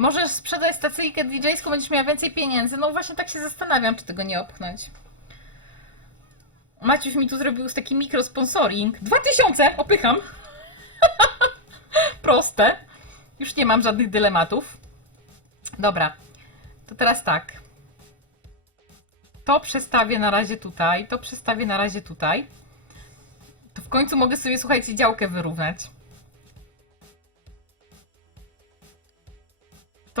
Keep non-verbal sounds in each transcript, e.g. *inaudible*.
Możesz sprzedać stacyjkę DJ-ską, będziesz miała więcej pieniędzy. No właśnie tak się zastanawiam, czy tego nie opchnąć. Maciuś mi tu zrobił z taki mikrosponsoring. 2000! Opycham! *laughs* Proste. Już nie mam żadnych dylematów. Dobra. To teraz tak. To przestawię na razie tutaj. To przestawię na razie tutaj. To w końcu mogę sobie, słuchajcie, działkę wyrównać.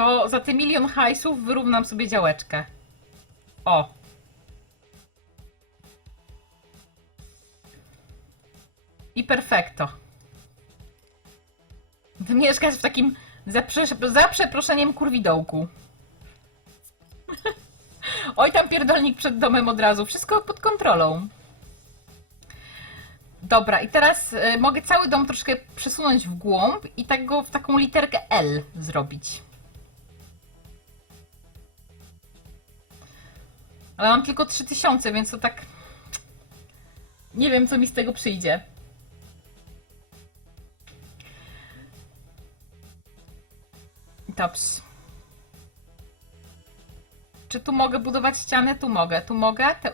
To za te milion hajsów wyrównam sobie działeczkę. O. I perfekto. Ty mieszkasz w takim za, za przeproszeniem kurwidołku. *laughs* Oj, tam pierdolnik przed domem od razu. Wszystko pod kontrolą. Dobra, i teraz y, mogę cały dom troszkę przesunąć w głąb i tak go w taką literkę L zrobić. Ale mam tylko 3000, więc to tak. Nie wiem, co mi z tego przyjdzie. Dobrze. Czy tu mogę budować ścianę? Tu mogę. Tu mogę? To,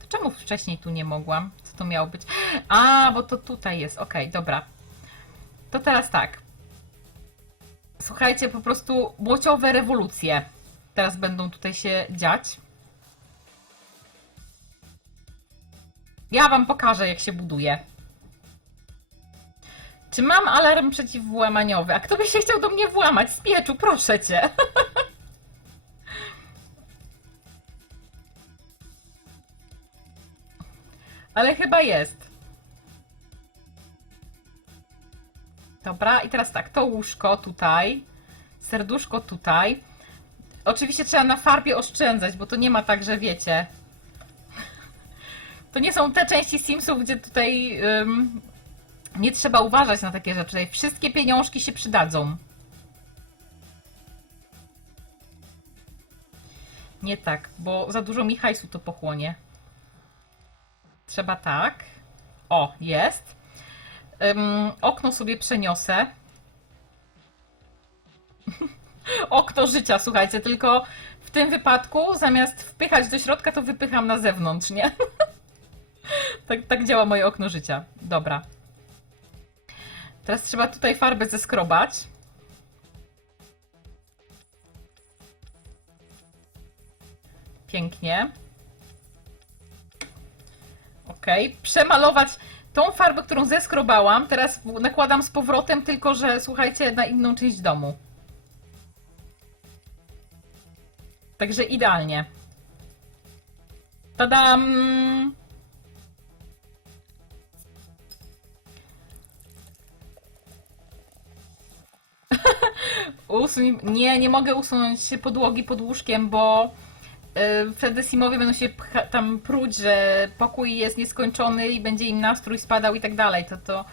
to czemu wcześniej tu nie mogłam? Co to miało być? A, bo to tutaj jest. Okej, dobra. To teraz tak. Słuchajcie, po prostu młociowe rewolucje teraz będą tutaj się dziać. Ja wam pokażę, jak się buduje. Czy mam alarm przeciwwłamaniowy? A kto by się chciał do mnie włamać z pieczu? Proszę cię. *laughs* Ale chyba jest. Dobra, i teraz tak, to łóżko tutaj, serduszko tutaj. Oczywiście trzeba na farbie oszczędzać, bo to nie ma tak, że wiecie. To nie są te części Simsów, gdzie tutaj nie trzeba uważać na takie rzeczy. Wszystkie pieniążki się przydadzą. Nie tak, bo za dużo mi hajsu to pochłonie. Trzeba tak. O, jest. Okno sobie przeniosę. *laughs* Okno życia, słuchajcie, tylko w tym wypadku zamiast wpychać do środka, to wypycham na zewnątrz, nie? *laughs* tak, tak działa moje okno życia. Dobra. Teraz trzeba tutaj farbę zeskrobać. Pięknie. Ok, przemalować tą farbę, którą zeskrobałam, teraz nakładam z powrotem, tylko że słuchajcie, na inną część domu. Także idealnie. Tadam! Usuń... Nie, nie mogę usunąć podłogi pod łóżkiem, bo y, wtedy Simowie będą się pcha- tam pruć, że pokój jest nieskończony i będzie im nastrój spadał i tak dalej. To to.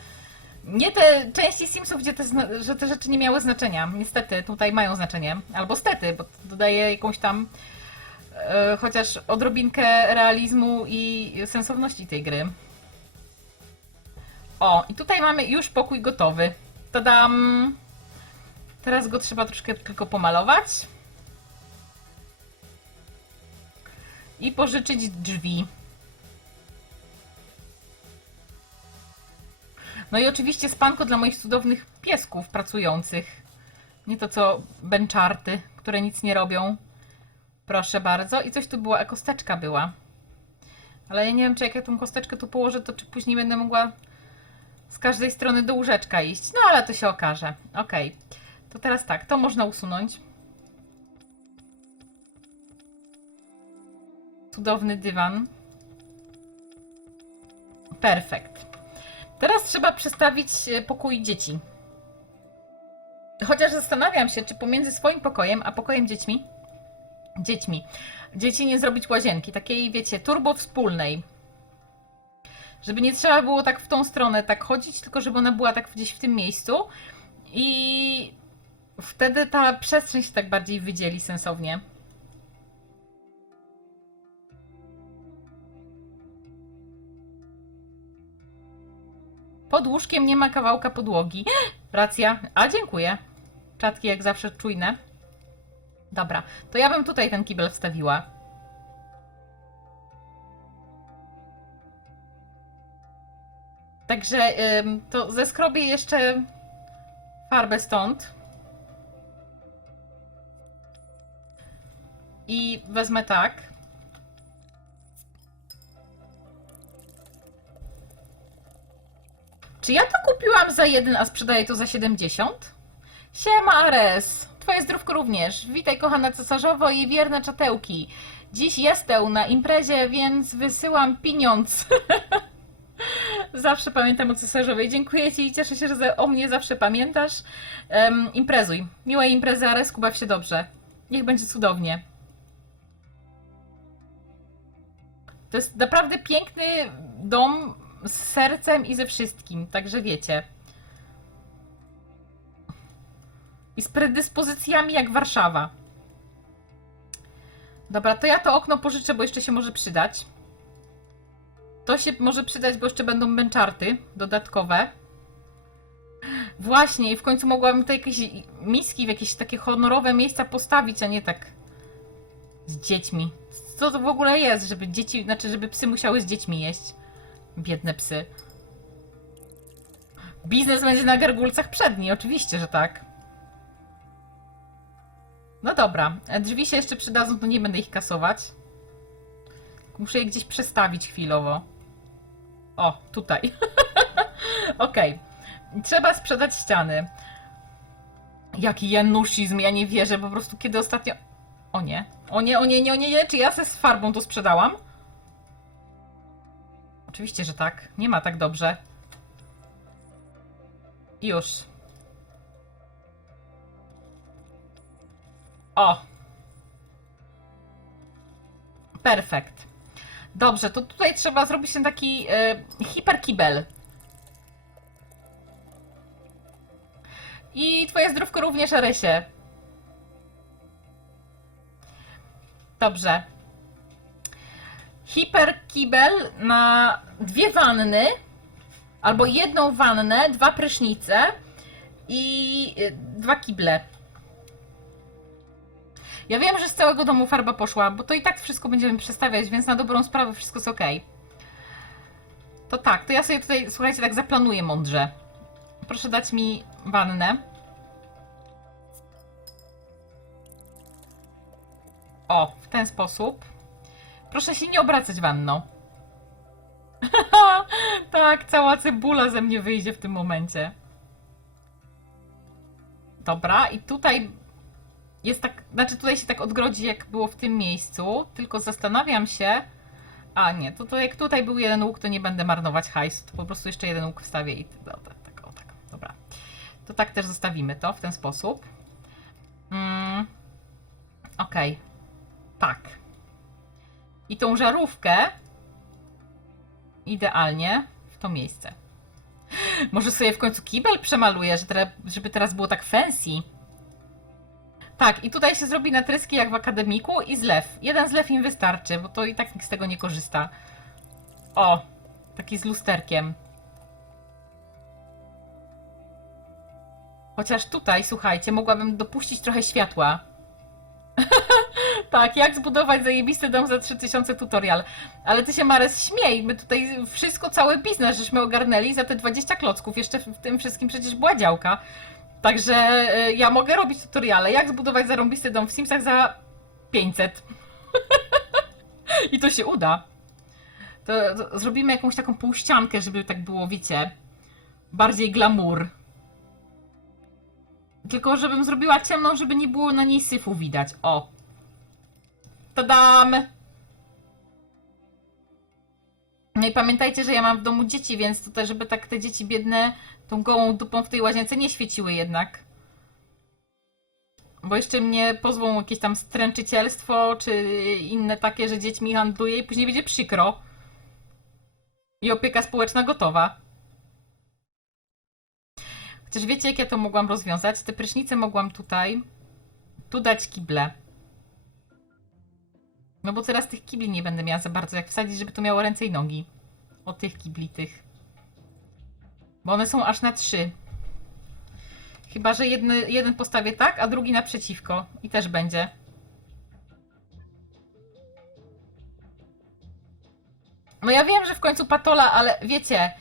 Nie te części Simsów, gdzie te, że te rzeczy nie miały znaczenia. Niestety, tutaj mają znaczenie. Albo stety, bo to dodaje jakąś tam y, chociaż odrobinkę realizmu i sensowności tej gry. O, i tutaj mamy już pokój gotowy. Tadam! Teraz go trzeba troszkę tylko pomalować. I pożyczyć drzwi. No i oczywiście spanko dla moich cudownych piesków pracujących. Nie to co benczarty, które nic nie robią. Proszę bardzo. I coś tu była, kosteczka była. Ale ja nie wiem, czy jak ja tą kosteczkę tu położę, to czy później będę mogła z każdej strony do łóżeczka iść. No ale to się okaże. Okej. To teraz tak, to można usunąć. Cudowny dywan. Perfekt. Teraz trzeba przestawić e, pokój dzieci. Chociaż zastanawiam się, czy pomiędzy swoim pokojem a pokojem dziećmi, dziećmi, dzieci nie zrobić łazienki, takiej, wiecie, turbo wspólnej. Żeby nie trzeba było tak w tą stronę tak chodzić, tylko żeby ona była tak gdzieś w tym miejscu. I wtedy ta przestrzeń się tak bardziej wydzieli sensownie. Pod łóżkiem nie ma kawałka podłogi. *gasps* Racja. A dziękuję. Czatki jak zawsze czujne. Dobra, to ja bym tutaj ten kibel wstawiła. Także to zeskrobię jeszcze farbę stąd. I wezmę tak. Czy ja to kupiłam za jeden, a sprzedaję to za 70? Siema Ares, twoje zdrówko również. Witaj kochana cesarzowo i wierne czatełki. Dziś jestem na imprezie, więc wysyłam pieniądz. *laughs* zawsze pamiętam o cesarzowej. Dziękuję ci i cieszę się, że o mnie zawsze pamiętasz. Um, imprezuj. Miłej imprezy Aresku, baw się dobrze. Niech będzie cudownie. To jest naprawdę piękny dom z sercem i ze wszystkim, także wiecie. I z predyspozycjami jak Warszawa. Dobra, to ja to okno pożyczę, bo jeszcze się może przydać. To się może przydać, bo jeszcze będą męczarty dodatkowe. Właśnie, i w końcu mogłabym tutaj jakieś miski w jakieś takie honorowe miejsca postawić, a nie tak z dziećmi. Co to w ogóle jest, żeby dzieci, znaczy, żeby psy musiały z dziećmi jeść? Biedne psy. Biznes będzie na gargulcach przedni, oczywiście, że tak. No dobra, e, drzwi się jeszcze przydadzą, to nie będę ich kasować. Muszę je gdzieś przestawić chwilowo. O, tutaj. *laughs* Okej. Trzeba sprzedać ściany. Jaki januszizm, ja nie wierzę, po prostu kiedy ostatnio... O nie, o nie, o nie, nie, o nie, nie, czy ja se z farbą to sprzedałam? Oczywiście, że tak. Nie ma tak dobrze. Już. O. Perfekt. Dobrze, to tutaj trzeba zrobić ten taki e, hiperkibel. I twoje zdrówko również, Aresie. Dobrze. Hiperkibel na dwie wanny, albo jedną wannę, dwa prysznice i y, dwa kible. Ja wiem, że z całego domu farba poszła, bo to i tak wszystko będziemy przestawiać, więc na dobrą sprawę wszystko jest ok. To tak, to ja sobie tutaj, słuchajcie, tak zaplanuję mądrze. Proszę dać mi wannę. O, w ten sposób. Proszę się nie obracać wanną. *laughs* tak, cała cebula ze mnie wyjdzie w tym momencie. Dobra, i tutaj jest tak, znaczy tutaj się tak odgrodzi, jak było w tym miejscu, tylko zastanawiam się. A nie, to, to jak tutaj był jeden łuk, to nie będę marnować hajsu, to po prostu jeszcze jeden łuk wstawię i o, tak, tak, o, tak, dobra. To tak też zostawimy to w ten sposób. I tą żarówkę idealnie w to miejsce. Może sobie w końcu kibel przemaluję, żeby teraz było tak fancy. Tak, i tutaj się zrobi natryski jak w akademiku i zlew. Jeden zlew im wystarczy, bo to i tak nikt z tego nie korzysta. O, taki z lusterkiem. Chociaż tutaj, słuchajcie, mogłabym dopuścić trochę światła. Tak, jak zbudować zajebisty dom za 3000 tutorial. Ale ty się, Mares, śmiej. My tutaj wszystko, cały biznes żeśmy ogarnęli za te 20 klocków. Jeszcze w tym wszystkim przecież była działka. Także y, ja mogę robić tutoriale, jak zbudować zarąbisty dom w Simsach za 500. *laughs* I to się uda. To, to zrobimy jakąś taką półściankę, żeby tak było, wiecie, bardziej glamour. Tylko żebym zrobiła ciemną, żeby nie było na niej syfu widać. O. Tadam! No i pamiętajcie, że ja mam w domu dzieci, więc tutaj, żeby tak te dzieci biedne tą gołą dupą w tej łazience nie świeciły jednak. Bo jeszcze mnie pozwą jakieś tam stręczycielstwo, czy inne takie, że dziećmi handluje i później będzie przykro. I opieka społeczna gotowa. Chociaż wiecie, jak ja to mogłam rozwiązać? Te prysznice mogłam tutaj, tu dać kible. No bo teraz tych kibli nie będę miała za bardzo jak wsadzić, żeby to miało ręce i nogi. O tych kibli tych. Bo one są aż na trzy. Chyba, że jedny, jeden postawię tak, a drugi naprzeciwko. I też będzie. No ja wiem, że w końcu patola, ale wiecie,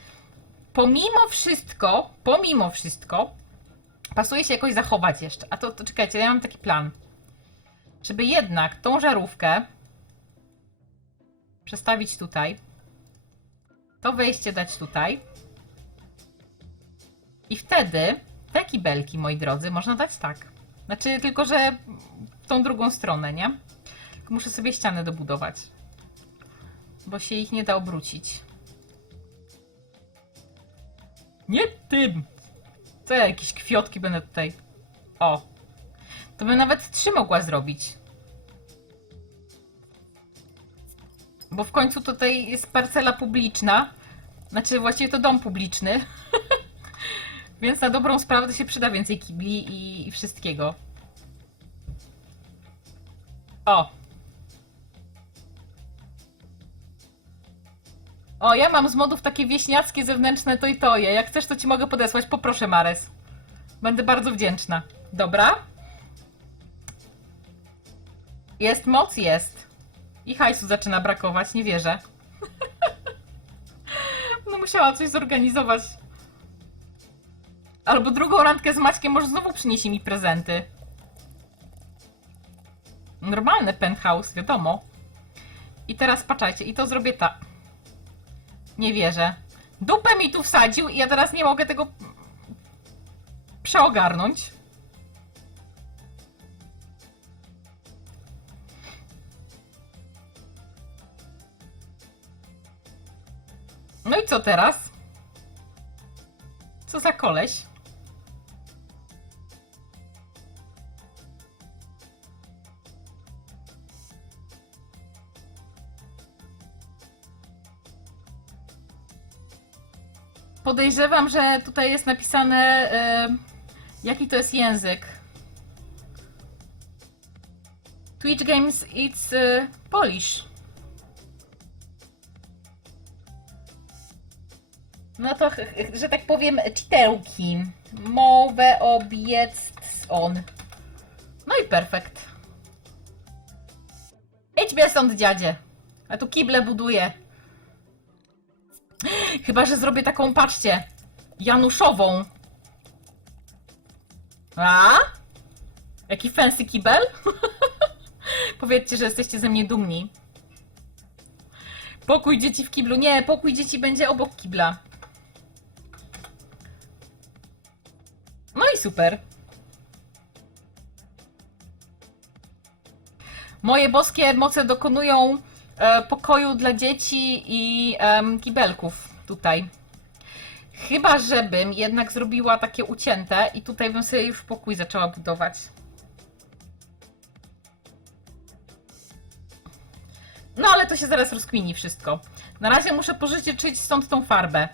pomimo wszystko, pomimo wszystko, pasuje się jakoś zachować jeszcze. A to, to czekajcie, ja mam taki plan. Żeby jednak tą żarówkę przestawić tutaj. To wejście dać tutaj. I wtedy te kibelki, moi drodzy, można dać tak. Znaczy, tylko że w tą drugą stronę, nie? Muszę sobie ścianę dobudować. Bo się ich nie da obrócić. Nie tym! Co ja jakieś kwiotki będę tutaj. O! To bym nawet trzy mogła zrobić. Bo w końcu tutaj jest parcela publiczna. Znaczy, właściwie to dom publiczny. *laughs* Więc na dobrą sprawę to się przyda więcej kibli i, i wszystkiego. O! O, ja mam z modów takie wieśniackie zewnętrzne to i toje. Jak chcesz, to ci mogę podesłać. Poproszę, Mares. Będę bardzo wdzięczna. Dobra? Jest moc? Jest. I hajsu zaczyna brakować, nie wierzę. no musiała coś zorganizować. Albo drugą randkę z Maćkiem może znowu przyniesie mi prezenty. Normalny penthouse, wiadomo. I teraz patrzajcie, i to zrobię tak. Nie wierzę. Dupę mi tu wsadził i ja teraz nie mogę tego przeogarnąć. No i co teraz? Co za koleś? Podejrzewam, że tutaj jest napisane, e, jaki to jest język. Twitch Games it's e, Polish. No to, że tak powiem, czytełki. Mowę obiec on. No i perfekt. Idź stąd, dziadzie. A tu kible buduję. Chyba, że zrobię taką, patrzcie, Januszową. A? Jaki fancy kibel? *laughs* Powiedzcie, że jesteście ze mnie dumni. Pokój dzieci w kiblu. Nie, pokój dzieci będzie obok kibla. Super. Moje boskie moce dokonują e, pokoju dla dzieci i em, kibelków tutaj. Chyba, żebym jednak zrobiła takie ucięte i tutaj bym sobie już pokój zaczęła budować. No ale to się zaraz rozkmini wszystko. Na razie muszę pożyczyć stąd tą farbę.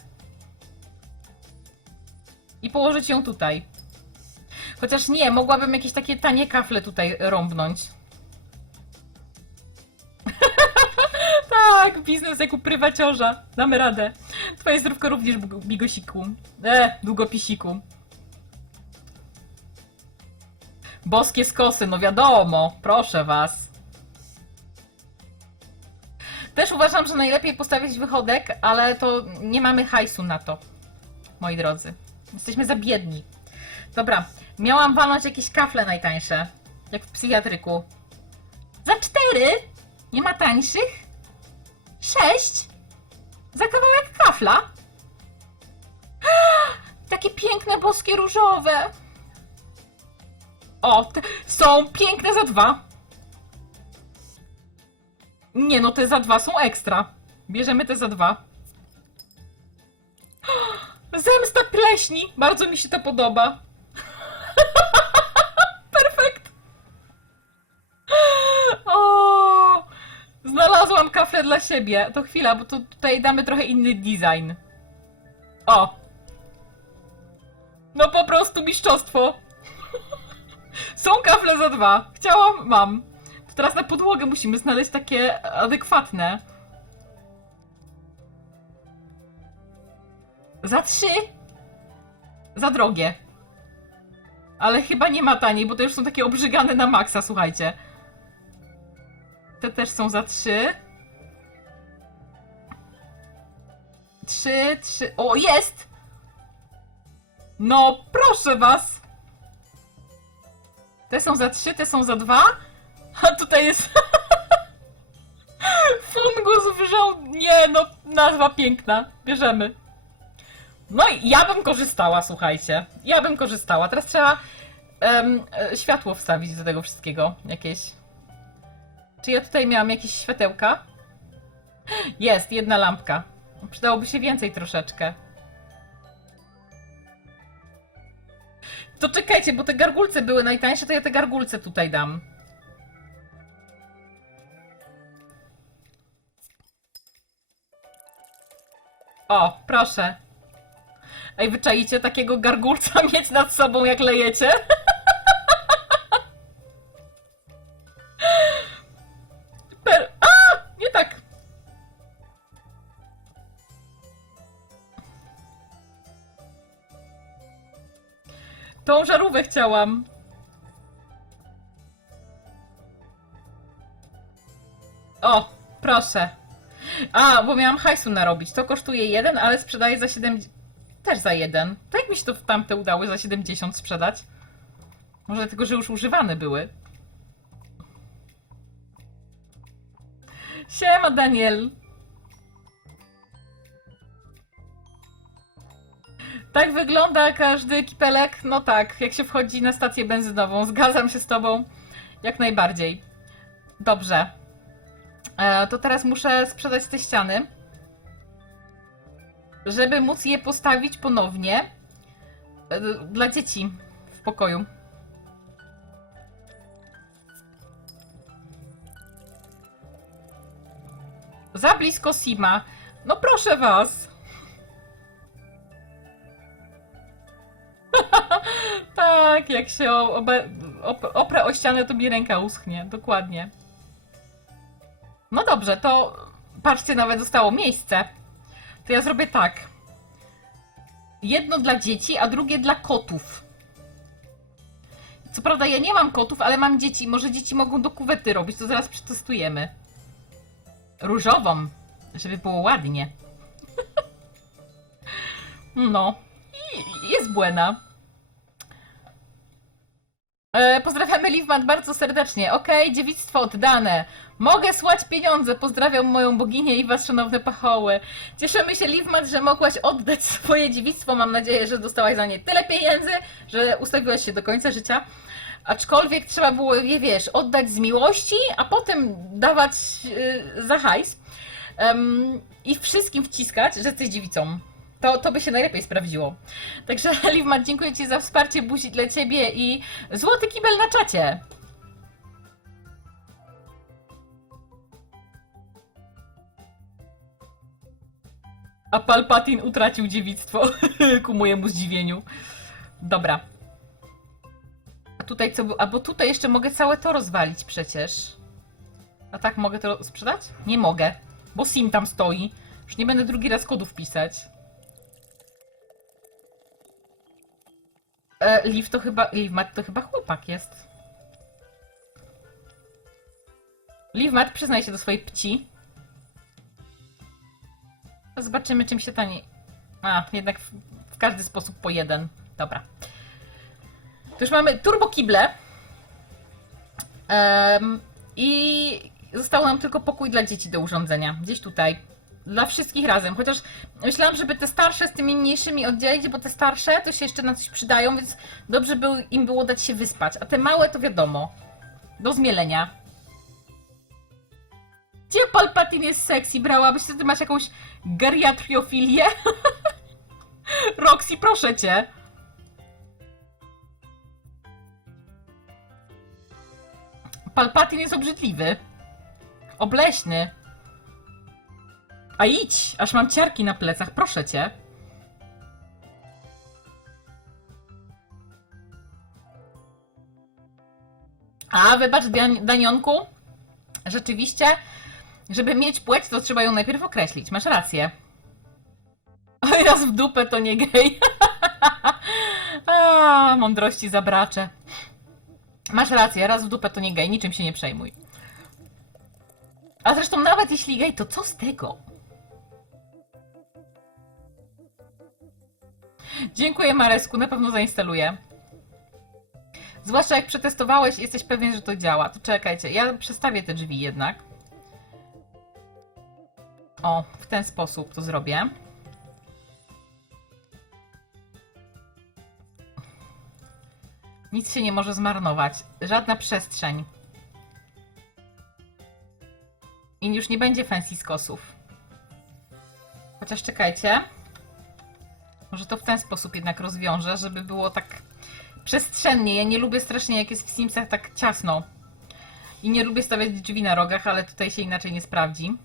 I położyć ją tutaj. Chociaż nie, mogłabym jakieś takie tanie kafle tutaj rąbnąć. *laughs* tak, biznes jak u prywaciorza. Damy radę. Twoje zdrówko również, bigosiku. E, długopisiku. Boskie skosy, no wiadomo, proszę was. Też uważam, że najlepiej postawić wychodek, ale to nie mamy hajsu na to, moi drodzy. Jesteśmy za biedni. Dobra, miałam walnąć jakieś kafle najtańsze, jak w psychiatryku. Za cztery? Nie ma tańszych? Sześć? Za kawałek kafla? *gasps* Takie piękne, boskie, różowe. O, są piękne za dwa. Nie no, te za dwa są ekstra. Bierzemy te za dwa. *gasps* Zemsta pleśni! Bardzo mi się to podoba. *laughs* Perfekt! O! Znalazłam kafle dla siebie. To chwila, bo tu, tutaj damy trochę inny design. O! No po prostu mistrzostwo. *laughs* Są kafle za dwa. Chciałam, mam. To teraz na podłogę musimy znaleźć takie adekwatne. Za trzy? Za drogie. Ale chyba nie ma taniej, bo to już są takie obrzygane na maksa, słuchajcie. Te też są za trzy. trzy, trzy. O, jest! No, proszę was! Te są za trzy, te są za dwa. A tutaj jest. *laughs* Fungus wrząd. Nie, no, nazwa piękna. Bierzemy. No i ja bym korzystała, słuchajcie. Ja bym korzystała. Teraz trzeba e, światło wstawić do tego wszystkiego. Jakieś. Czy ja tutaj miałam jakieś światełka? Jest, jedna lampka. Przydałoby się więcej troszeczkę. To czekajcie, bo te gargulce były najtańsze, to ja te gargulce tutaj dam. O, proszę. Ej, wyczaicie takiego gargulca *laughs* mieć nad sobą, jak lejecie? *laughs* Per... A! Nie tak! Tą żarówkę chciałam. O, proszę. A, bo miałam hajsu narobić. To kosztuje jeden, ale sprzedaję za 7. Też za jeden. To jak mi się to w tamte udało za 70 sprzedać? Może dlatego, że już używane były. Siema, Daniel. Tak wygląda każdy kipelek? No tak, jak się wchodzi na stację benzynową. Zgadzam się z tobą jak najbardziej. Dobrze. E, to teraz muszę sprzedać te ściany, żeby móc je postawić ponownie e, dla dzieci w pokoju. Za blisko Sima. No proszę was. *laughs* tak, jak się oprę o ścianę, to mi ręka uschnie. Dokładnie. No dobrze, to patrzcie, nawet zostało miejsce. To ja zrobię tak. Jedno dla dzieci, a drugie dla kotów. Co prawda ja nie mam kotów, ale mam dzieci. Może dzieci mogą do kuwety robić, to zaraz przetestujemy. Różową, żeby było ładnie. *laughs* no. I jest błęda. E, pozdrawiamy Livman bardzo serdecznie. Okej, dziewictwo oddane. Mogę słać pieniądze. Pozdrawiam moją boginię i was, szanowne pachoły. Cieszymy się, Livman, że mogłaś oddać *laughs* swoje dziewictwo. Mam nadzieję, że dostałaś za nie tyle pieniędzy, że ustawiłaś się do końca życia. Aczkolwiek trzeba było je, wiesz, oddać z miłości, a potem dawać yy, za hajs. I wszystkim wciskać, że jesteś dziewicą. To, to by się najlepiej sprawdziło. Także *laughs* Livman, dziękuję Ci za wsparcie, buzi dla Ciebie i złoty kibel na czacie. A Palpatin utracił dziewictwo *laughs* ku mojemu zdziwieniu. Dobra. A tutaj co było? A bo tutaj jeszcze mogę całe to rozwalić przecież. A tak mogę to sprzedać? Nie mogę, bo Sim tam stoi. Już nie będę drugi raz kodów pisać. E, Liv to chyba. Livmat to chyba chłopak jest. Livmat przyznaj się do swojej pci. Zobaczymy, czym się tani. A, jednak w, w każdy sposób po jeden. Dobra. To już mamy turbo kible. Em, I został nam tylko pokój dla dzieci do urządzenia. Gdzieś tutaj. Dla wszystkich razem. Chociaż myślałam, żeby te starsze z tymi mniejszymi oddzielić, bo te starsze to się jeszcze na coś przydają, więc dobrze by im było dać się wyspać. A te małe to wiadomo. Do zmielenia. Gdzie Palpatine jest sexy? Brałabyś, ty masz jakąś geriatriofilię? *laughs* Roxy, proszę cię. Palpatine jest obrzydliwy. Obleśny. A idź, aż mam ciarki na plecach, proszę cię. A, wybacz, Dan- Danionku. Rzeczywiście, żeby mieć płeć, to trzeba ją najpierw określić. Masz rację. *laughs* Oj, raz w dupę to nie gej. *laughs* A, mądrości zabracze. Masz rację, raz w dupę to nie gej, niczym się nie przejmuj. A zresztą nawet jeśli gej, to co z tego? Dziękuję Maresku, na pewno zainstaluję. Zwłaszcza jak przetestowałeś i jesteś pewien, że to działa. To czekajcie, ja przestawię te drzwi jednak. O, w ten sposób to zrobię. Nic się nie może zmarnować. Żadna przestrzeń. I już nie będzie fancy skosów. Chociaż czekajcie. Może to w ten sposób jednak rozwiążę, żeby było tak przestrzennie. Ja nie lubię strasznie, jak jest w Simsach tak ciasno. I nie lubię stawiać drzwi na rogach, ale tutaj się inaczej nie sprawdzi.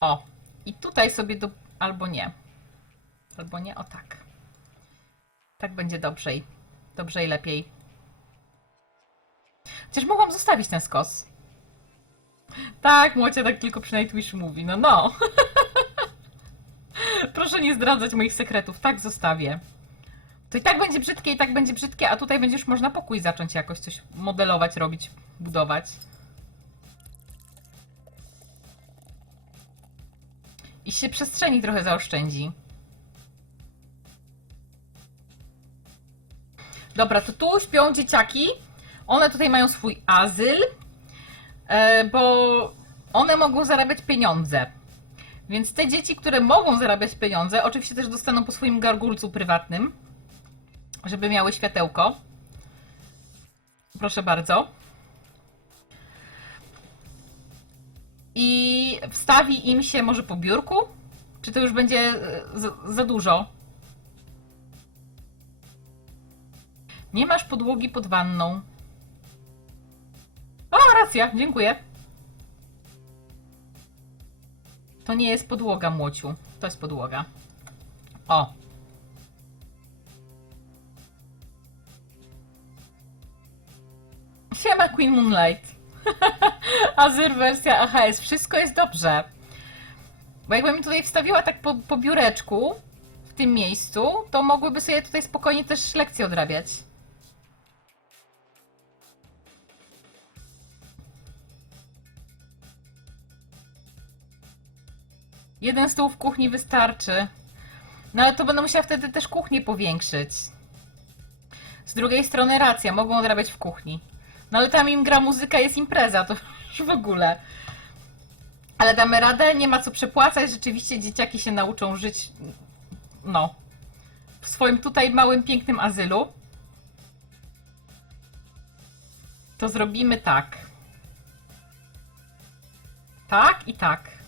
O. I tutaj sobie do... Albo nie. Albo nie, o tak. Tak będzie dobrze i, dobrze i lepiej. Chociaż mogłam zostawić ten skos. Tak, Młocia tak tylko przy Nightwish mówi. No, no. *laughs* Proszę nie zdradzać moich sekretów. Tak zostawię. To i tak będzie brzydkie, i tak będzie brzydkie, a tutaj będziesz można pokój zacząć jakoś coś modelować, robić, budować. I się przestrzeni trochę zaoszczędzi. Dobra, to tu śpią dzieciaki. One tutaj mają swój azyl, e, bo one mogą zarabiać pieniądze. Więc te dzieci, które mogą zarabiać pieniądze, oczywiście też dostaną po swoim gargulcu prywatnym, żeby miały światełko. Proszę bardzo. I wstawi im się może po biurku? Czy to już będzie e, za, za dużo? Nie masz podłogi pod wanną. O, racja, dziękuję. To nie jest podłoga, młociu. To jest podłoga. O. Siema Queen Moonlight. *laughs* Azyr wersja AHS. Wszystko jest dobrze. Bo jakbym tutaj wstawiła tak po, po biureczku w tym miejscu, to mogłyby sobie tutaj spokojnie też lekcje odrabiać. Jeden stół w kuchni wystarczy. No ale to będę musiała wtedy też kuchnię powiększyć. Z drugiej strony racja, mogą odrabiać w kuchni. No ale tam im gra muzyka, jest impreza, to *laughs* już w ogóle. Ale damy radę, nie ma co przepłacać, rzeczywiście dzieciaki się nauczą żyć, no, w swoim tutaj małym, pięknym azylu. To zrobimy tak. Tak i tak.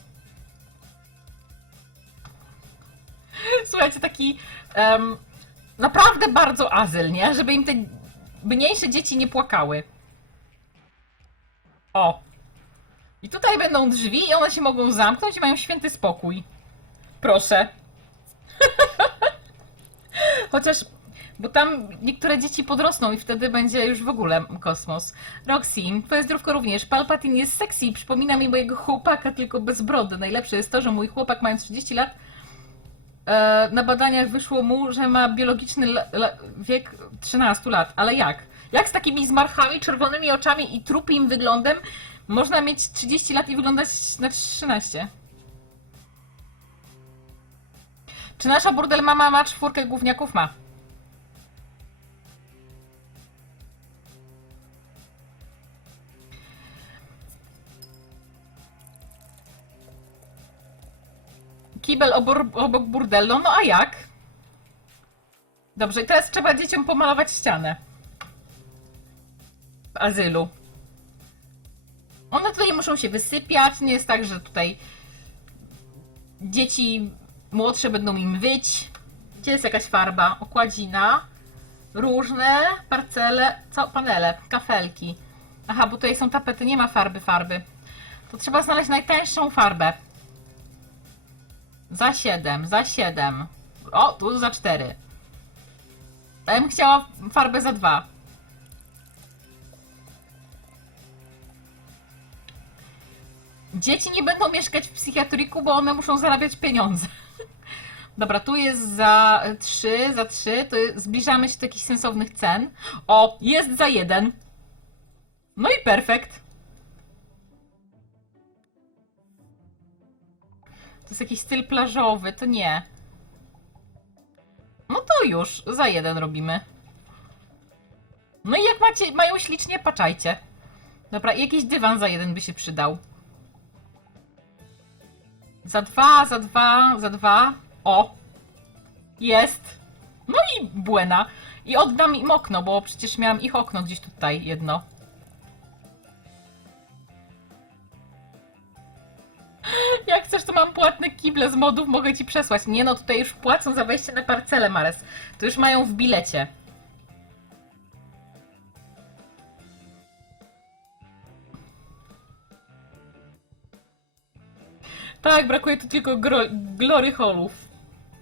*laughs* Słuchajcie, taki em, naprawdę bardzo azyl, nie? Żeby im te mniejsze dzieci nie płakały. O. I tutaj będą drzwi i one się mogą zamknąć i mają święty spokój. Proszę. *laughs* Chociaż, bo tam niektóre dzieci podrosną i wtedy będzie już w ogóle kosmos. Roxy, twoje zdrówko również. Palpatine jest sexy przypomina mi mojego chłopaka, tylko bez brody. Najlepsze jest to, że mój chłopak mając 30 lat na badaniach wyszło mu, że ma biologiczny wiek 13 lat. Ale jak? Jak z takimi zmarchami, czerwonymi oczami i trupim wyglądem można mieć 30 lat i wyglądać na 13? Czy nasza burdel mama ma czwórkę gówniaków? Ma. Kibel obor, obok burdelu, no a jak? Dobrze, i teraz trzeba dzieciom pomalować ścianę. W azylu. One tutaj muszą się wysypiać, nie jest tak, że tutaj dzieci młodsze będą im wyć. Gdzie jest jakaś farba? Okładzina. Różne parcele, co? Panele, kafelki. Aha, bo tutaj są tapety, nie ma farby, farby. To trzeba znaleźć najtańszą farbę. Za 7, za 7. O, tu za 4. Ja bym chciała farbę za 2. Dzieci nie będą mieszkać w psychiatryku, bo one muszą zarabiać pieniądze. *laughs* Dobra, tu jest za 3, za 3, to zbliżamy się do jakichś sensownych cen. O, jest za 1. No i perfekt. Jest jakiś styl plażowy, to nie. to już, za jeden robimy. No i jak macie, mają ślicznie, patrzajcie. Dobra, jakiś dywan za jeden by się przydał. Za dwa, za dwa, za dwa. O! Jest! No i błena. I oddam im okno, bo przecież miałam ich okno gdzieś tutaj jedno. Jak chcesz, to mam płatne kible z modów, mogę ci przesłać. Nie no, tutaj już płacą za wejście na parcelę, Mares. To już mają w bilecie. Tak, brakuje tu tylko glory holów.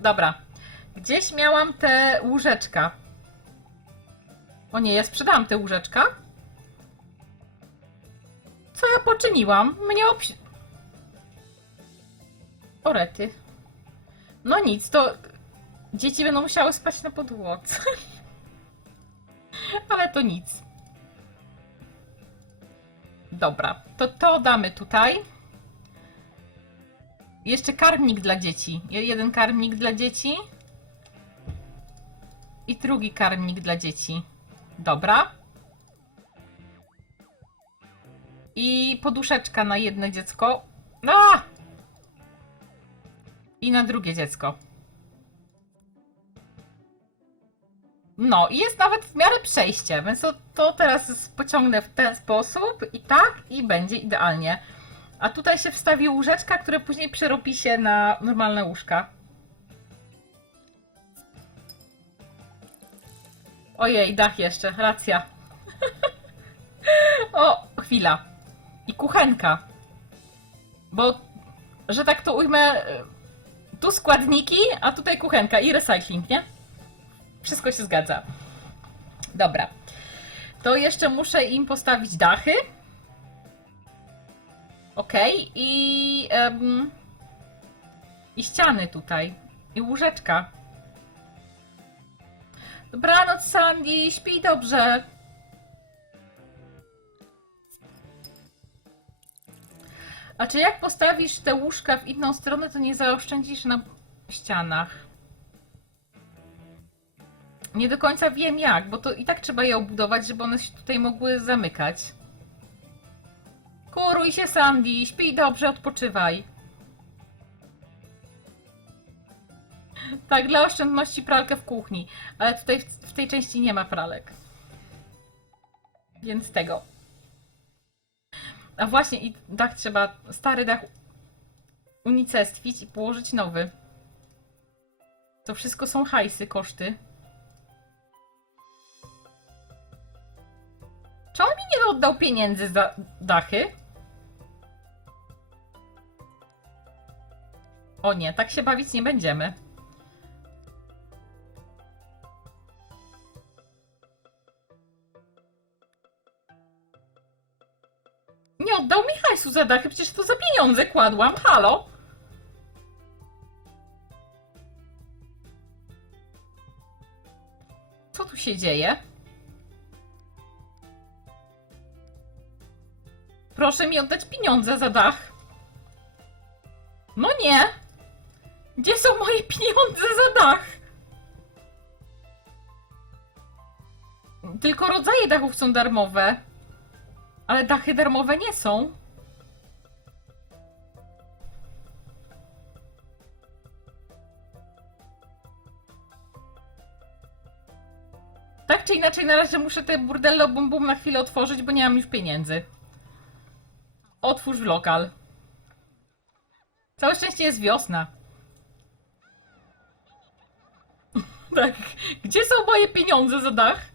Dobra. Gdzieś miałam te łóżeczka. O nie, ja sprzedałam te łóżeczka. Co ja poczyniłam? Mnie obsi... Orety. No nic, to dzieci będą musiały spać na podłodze. *laughs* Ale to nic. Dobra, to to damy tutaj. Jeszcze karmnik dla dzieci. Jeden karmnik dla dzieci. I drugi karmnik dla dzieci. Dobra. I poduszeczka na jedno dziecko. A! I na drugie dziecko. No, i jest nawet w miarę przejście, więc to, to teraz pociągnę w ten sposób i tak, i będzie idealnie. A tutaj się wstawi łóżeczka, które później przerobi się na normalne łóżka. Ojej, dach jeszcze, racja. *laughs* o, chwila. I kuchenka. Bo, że tak to ujmę, tu składniki, a tutaj kuchenka i recycling, nie? Wszystko się zgadza. Dobra. To jeszcze muszę im postawić dachy. Okej, i. em, I ściany tutaj. I łóżeczka. Dobranoc, Sandy, śpij dobrze. A czy jak postawisz te łóżka w inną stronę, to nie zaoszczędzisz na ścianach? Nie do końca wiem jak, bo to i tak trzeba je obudować, żeby one się tutaj mogły zamykać. Kuruj się, Sandy, śpij dobrze, odpoczywaj. Tak, dla oszczędności pralkę w kuchni, ale tutaj w, w tej części nie ma pralek. Więc tego. A właśnie, i dach trzeba, stary dach unicestwić i położyć nowy. To wszystko są hajsy, koszty. Czy on mi nie oddał pieniędzy za dachy? O nie, tak się bawić nie będziemy. Nie oddał mi hajsu za dachy, przecież to za pieniądze kładłam. Halo? Co tu się dzieje? Proszę mi oddać pieniądze za dach. No nie! Gdzie są moje pieniądze za dach? Tylko rodzaje dachów są darmowe. Ale dachy darmowe nie są. Tak czy inaczej, na razie muszę te burdello bum bum na chwilę otworzyć, bo nie mam już pieniędzy. Otwórz lokal. Całe szczęście jest wiosna. *laughs* tak. Gdzie są moje pieniądze za dach?